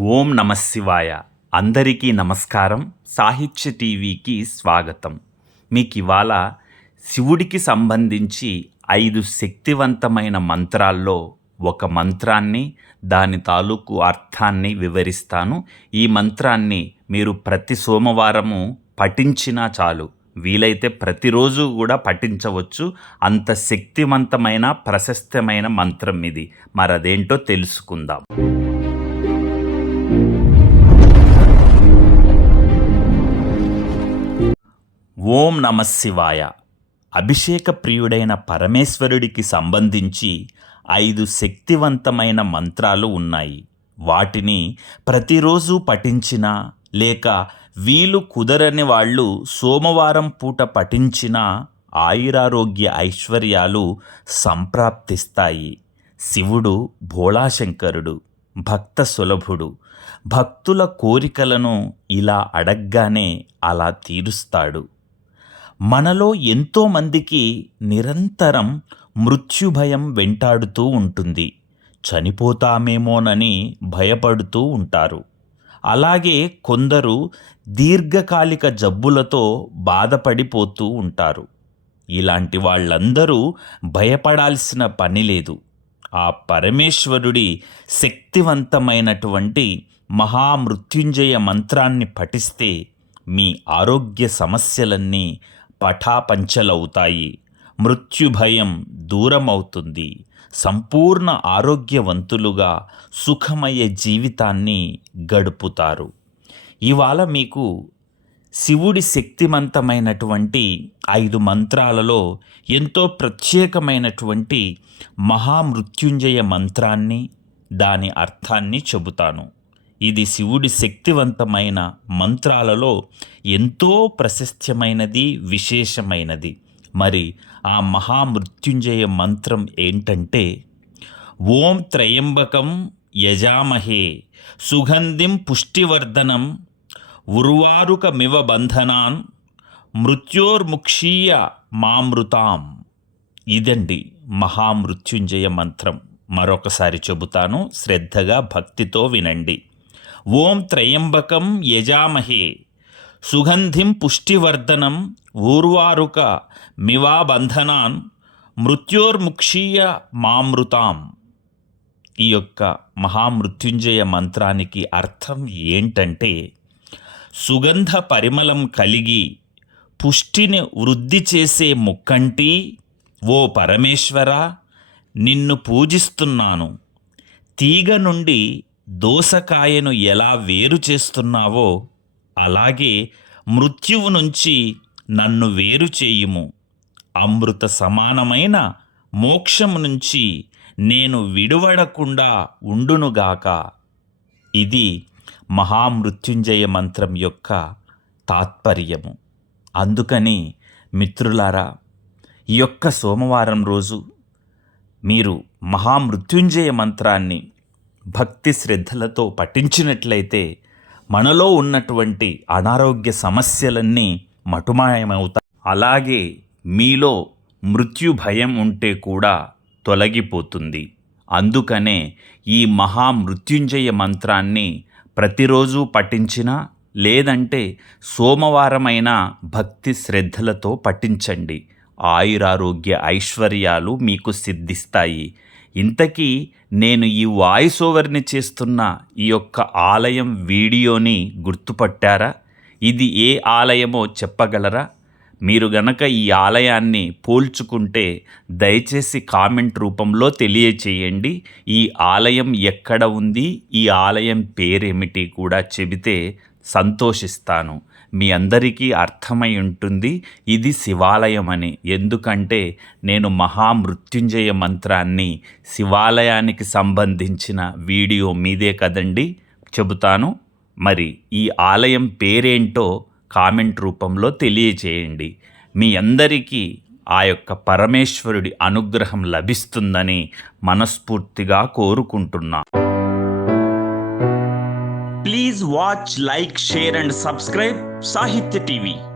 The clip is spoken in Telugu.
ఓం నమ శివాయ. అందరికీ నమస్కారం. సాహిత్య టీవీకి స్వాగతం. మీకు ఇవాళ శివుడికి సంబంధించి ఐదు శక్తివంతమైన మంత్రాల్లో ఒక మంత్రాన్ని దాని తాలూకు అర్థాన్ని వివరిస్తాను. ఈ మంత్రాన్ని మీరు ప్రతి సోమవారము పఠించినా చాలు. వీలైతే ప్రతిరోజు కూడా పఠించవచ్చు. అంత శక్తివంతమైన ప్రశస్తమైన మంత్రం ఇది. మరదేంటో తెలుసుకుందాం. ఓం నమ శివాయ. అభిషేక ప్రియుడైన పరమేశ్వరుడికి సంబంధించి ఐదు శక్తివంతమైన మంత్రాలు ఉన్నాయి. వాటిని ప్రతిరోజు పఠించినా లేక వీలు కుదరని వాళ్ళు సోమవారం పూట పఠించిన ఆయురారోగ్య ఐశ్వర్యాలు సంప్రాప్తిస్తాయి. శివుడు భోళాశంకరుడు భక్త సులభుడు. భక్తుల కోరికలను ఇలా అడగ్గానే అలా తీరుస్తాడు. మనలో ఎంతోమందికి నిరంతరం మృత్యుభయం వెంటాడుతూ ఉంటుంది. చనిపోతామేమోనని భయపడుతూ ఉంటారు. అలాగే కొందరు దీర్ఘకాలిక జబ్బులతో బాధపడిపోతూ ఉంటారు. ఇలాంటి వాళ్ళందరూ భయపడాల్సిన పని లేదు. ఆ పరమేశ్వరుడి శక్తివంతమైనటువంటి మహామృత్యుంజయ మంత్రాన్ని పఠిస్తే మీ ఆరోగ్య సమస్యలన్నీ పఠాపంచలవుతాయి మృత్యుభయం దూరమవుతుంది. సంపూర్ణ ఆరోగ్యవంతులుగా సుఖమయ జీవితాన్ని గడుపుతారు. ఇవాళ మీకు శివుడి శక్తివంతమైనటువంటి ఐదు మంత్రాలలో ఎంతో ప్రత్యేకమైనటువంటి మహామృత్యుంజయ మంత్రాన్ని దాని అర్థాన్ని చెబుతాను. ఇది శివుడి శక్తివంతమైన మంత్రాలలో ఎంతో ప్రశస్త్యమైనది విశేషమైనది. మరి ఆ మహామృత్యుంజయ మంత్రం ఏంటంటే ఓం త్రయంబకం యజామహే సుగంధిం పుష్టివర్ధనం ఉర్వారుకమివ బంధనాన్ మృత్యోర్ముక్షీయ మామృతాం. ఇదండి మహామృత్యుంజయ మంత్రం. మరొకసారి చెబుతాను శ్రద్ధగా భక్తితో వినండి. ఓం త్రయంబకం యజామహే. సుగంధిం పుష్టివర్ధనం ఊర్వారుక మివాబంధనాన్ మృత్యోర్ముక్షీయ మామృతాం. ఈ యొక్క మహామృత్యుంజయ మంత్రానికి అర్థం ఏంటంటే సుగంధ పరిమళం కలిగి పుష్టిని వృద్ధి చేసే ముక్కంటి ఓ పరమేశ్వర నిన్ను పూజిస్తున్నాను. తీగ నుండి దోసకాయను ఎలా వేరు చేస్తున్నావో అలాగే మృత్యువు నుంచి నన్ను వేరు చేయుము. అమృత సమానమైన మోక్షము నుంచి నేను విడువడకుండా ఉండునుగాక ఇది మహామృత్యుంజయ మంత్రం యొక్క తాత్పర్యము. అందుకని మిత్రులారా ఈ యొక్క సోమవారం రోజు మీరు మహామృత్యుంజయ మంత్రాన్ని భక్తి శ్రద్ధలతో పఠించినట్లయితే మనలో ఉన్నటువంటి అనారోగ్య సమస్యలన్నీ మటుమాయమవుతాయి. అలాగే మీలో మృత్యు భయం ఉంటే కూడా తొలగిపోతుంది. అందుకనే ఈ మహామృత్యుంజయ మంత్రాన్ని ప్రతిరోజు పఠించినా లేదంటే సోమవారమైన భక్తి శ్రద్ధలతో పఠించండి. ఆయురారోగ్య ఐశ్వర్యాలు మీకు సిద్ధిస్తాయి. ఇంతకీ నేను ఈ వాయిస్ ఓవర్ని చేస్తున్న ఈ యొక్క ఆలయం వీడియోని గుర్తుపట్టారా? ఇది ఏ ఆలయమో చెప్పగలరా? మీరు గనక ఈ ఆలయాన్ని పోల్చుకుంటే దయచేసి కామెంట్ రూపంలో తెలియచేయండి. ఈ ఆలయం ఎక్కడ ఉంది? ఈ ఆలయం పేరేమిటి? కూడా చెబితే సంతోషిస్తాను. మీ అందరికీ అర్థమై ఉంటుంది ఇది శివాలయం అని ఎందుకంటే నేను మహామృత్యుంజయ మంత్రాన్ని శివాలయానికి సంబంధించిన వీడియో మీదే కదండి చెబుతాను. మరి ఈ ఆలయం పేరేంటో కామెంట్ రూపంలో తెలియచేయండి. మీ అందరికీ ఆ యొక్క పరమేశ్వరుడి అనుగ్రహం లభిస్తుందని మనస్ఫూర్తిగా కోరుకుంటున్నా. watch, like, share, and subscribe Sahitya TV.